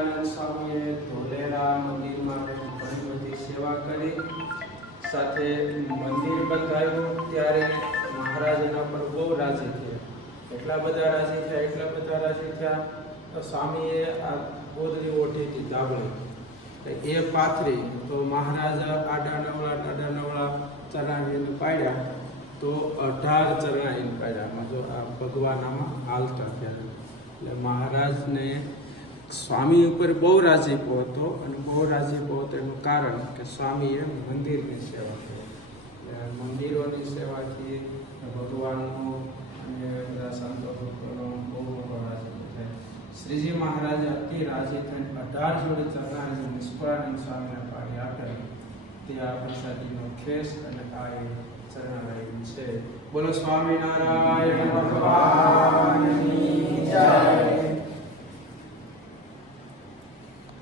સચ્ચિદાનંદ સ્વામીએ ધોલેરા મંદિરમાં ઘણી બધી સેવા કરી. સાથે મંદિર બંધાયું ત્યારે મહારાજ પર બહુ રાજી થયા. એટલા બધા રાજી થયા, એટલા બધા રાજી થયા સ્વામીએ આ ગોદરી ઓઠી હતી દાબળી એ પાથરી તો મહારાજા આડા નવળા ટાડા નવળા ચરાવીને પાડ્યા. તો અઢાર ચરણા એને પાડ્યા. જો આ ભગવાન આમાં હાલતા ત્યારે એટલે મહારાજને સ્વામી ઉપર બહુ રાજીપો હતો અને બહુ રાજીપો હતો એનું કારણ કે સ્વામીએ મંદિરની સેવા કરી. મંદિરોની સેવાથી ભગવાનનો અને બધા સંતો બહુ મોટો રાજીપો થાય. શ્રીજી મહારાજે અતિ રાજી થઈને અઢાર જોડે ચરણાને નિષ્ફળાનંદ સ્વામીને પાડી આપે તે આ પ્રસાદીનો ખેસ અને આ ચરણાલય છે. બોલો, સ્વામિનારાયણ ભગવાન.